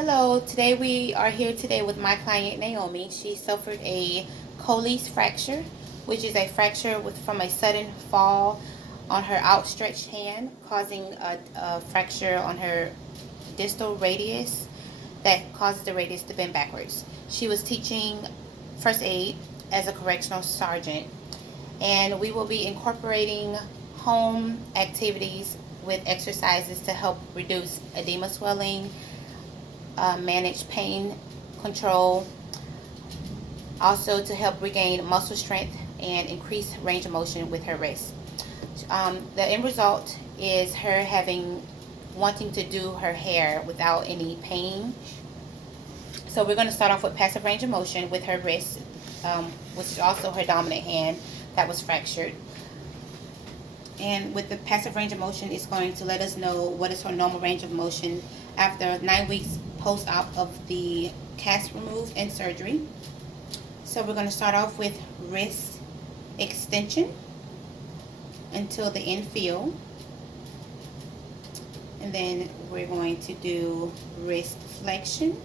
Hello, today we are here today with my client Naomi. She suffered a Colles fracture, which is a fracture from a sudden fall on her outstretched hand, causing a fracture on her distal radius that causes the radius to bend backwards. She was teaching first aid as a correctional sergeant, and we will be incorporating home activities with exercises to help reduce edema swelling, manage pain control, also to help regain muscle strength and increase range of motion with her wrist. The end result is her wanting to do her hair without any pain. So we're going to start off with passive range of motion with her wrist, which is also her dominant hand that was fractured. And with the passive range of motion, it's going to let us know what is her normal range of motion after 9 weeks post-op of the cast removed and surgery. So we're going to start off with wrist extension until the end feel. And then we're going to do wrist flexion.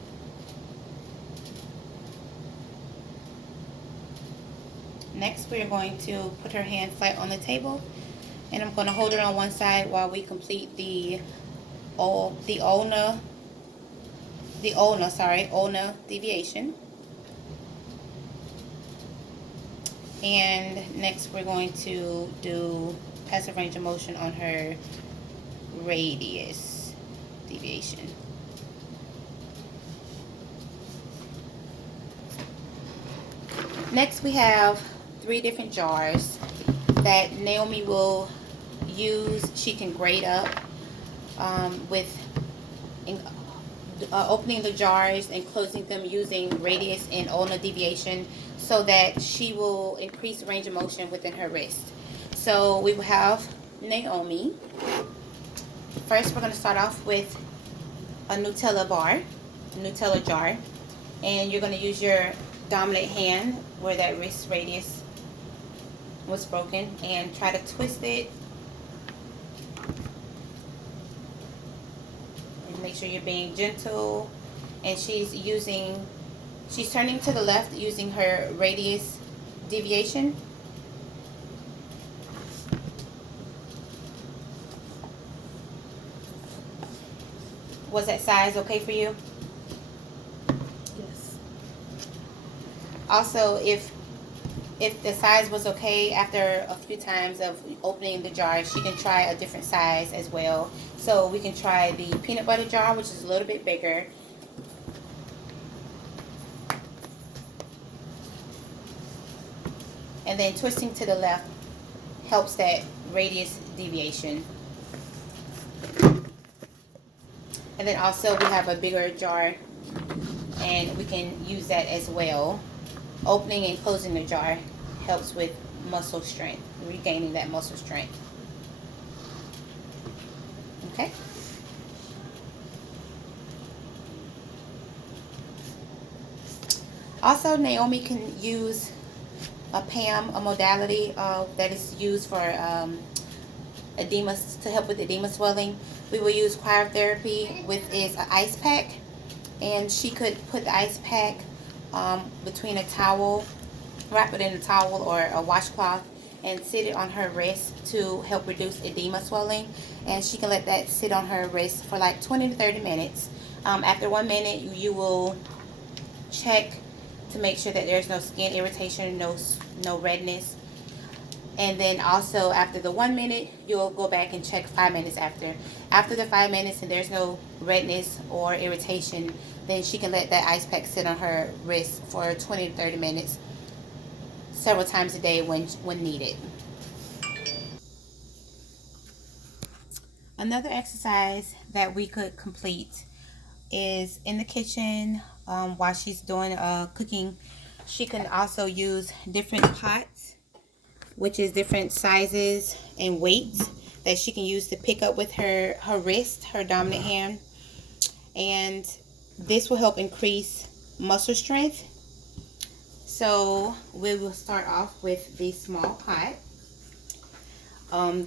Next, we're going to put her hand flat on the table, and I'm going to hold it on one side while we complete the ulna deviation. And next we're going to do passive range of motion on her radius deviation. Next we have 3 different jars that Naomi will use. She can grade up with opening the jars and closing them using radius and ulnar deviation, so that she will increase range of motion within her wrist. So we will have Naomi. First, we're going to start off with a Nutella jar, and you're going to use your dominant hand where that wrist radius was broken and try to twist it. Make sure you're being gentle. And she's turning to the left using her radius deviation. Was that size okay for you? Yes. Also, if the size was okay after a few times of opening the jar, she can try a different size as well. So we can try the peanut butter jar, which is a little bit bigger. And then twisting to the left helps that radius deviation. And then also we have a bigger jar, and we can use that as well. Opening and closing the jar helps with muscle strength, regaining that muscle strength. Okay. Also, Naomi can use a PAM, a modality that is used for edema, to help with edema swelling. We will use cryotherapy with an ice pack, and she could put the ice pack between a towel, wrap it in a towel or a washcloth, and sit it on her wrist to help reduce edema swelling. And she can let that sit on her wrist for like 20 to 30 minutes. After 1 minute, you will check to make sure that there's no skin irritation, no redness. And then also after the 1 minute, you'll go back and check 5 minutes after. After the 5 minutes and there's no redness or irritation, then she can let that ice pack sit on her wrist for 20 to 30 minutes, several times a day when needed. Another exercise that we could complete is in the kitchen while she's doing cooking. She can also use different pots, which is different sizes and weights, that she can use to pick up with her wrist, her dominant hand. And this will help increase muscle strength. So we will start off with the small pot.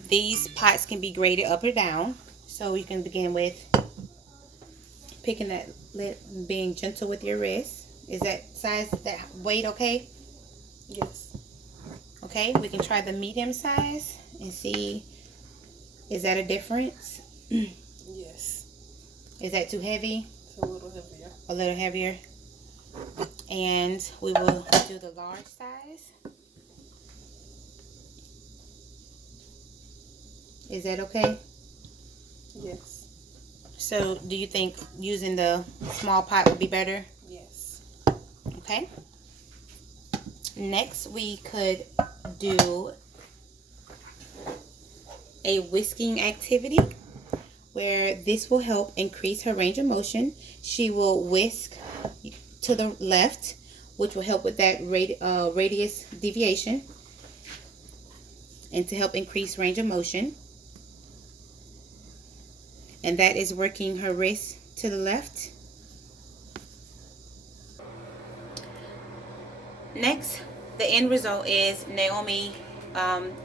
These pots can be graded up or down. So you can begin with picking that lip and being gentle with your wrist. Is that size, that weight okay? Yes. Okay, we can try the medium size and see, is that a difference? Yes. Is that too heavy? It's a little heavier. A little heavier. And we will do the large size. Is that okay? Yes. So do you think using the small pot would be better? Yes. Okay. Next, we could do a whisking activity where this will help increase her range of motion. She will whisk to the left, which will help with that radius deviation and to help increase range of motion. And that is working her wrist to the left. Next, the end result is Naomi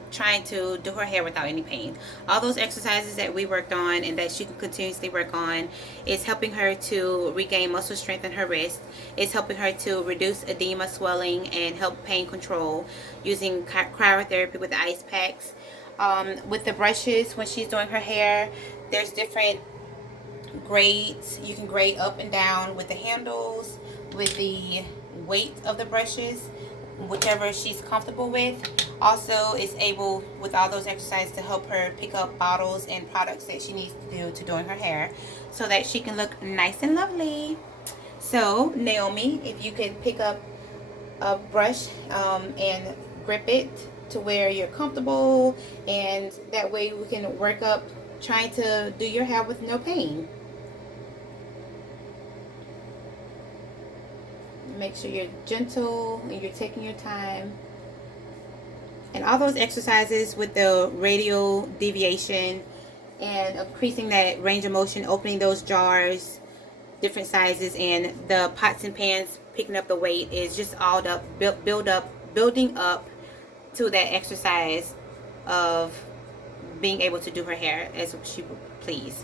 trying to do her hair without any pain. All those exercises that we worked on and that she can continuously work on is helping her to regain muscle strength in her wrist. It's helping her to reduce edema, swelling, and help pain control using cryotherapy with ice packs. With the brushes, when she's doing her hair, there's different grades. You can grade up and down with the handles, with the weight of the brushes, whichever she's comfortable with. Also, it's able, with all those exercises, to help her pick up bottles and products that she needs to do to doing her hair so that she can look nice and lovely. So, Naomi, if you could pick up a brush and grip it to where you're comfortable, and that way we can work up trying to do your hair with no pain. Make sure you're gentle and you're taking your time. And all those exercises with the radial deviation and increasing that range of motion, opening those jars, different sizes, and the pots and pans, picking up the weight, is just all up, building up to that exercise of being able to do her hair as she would please.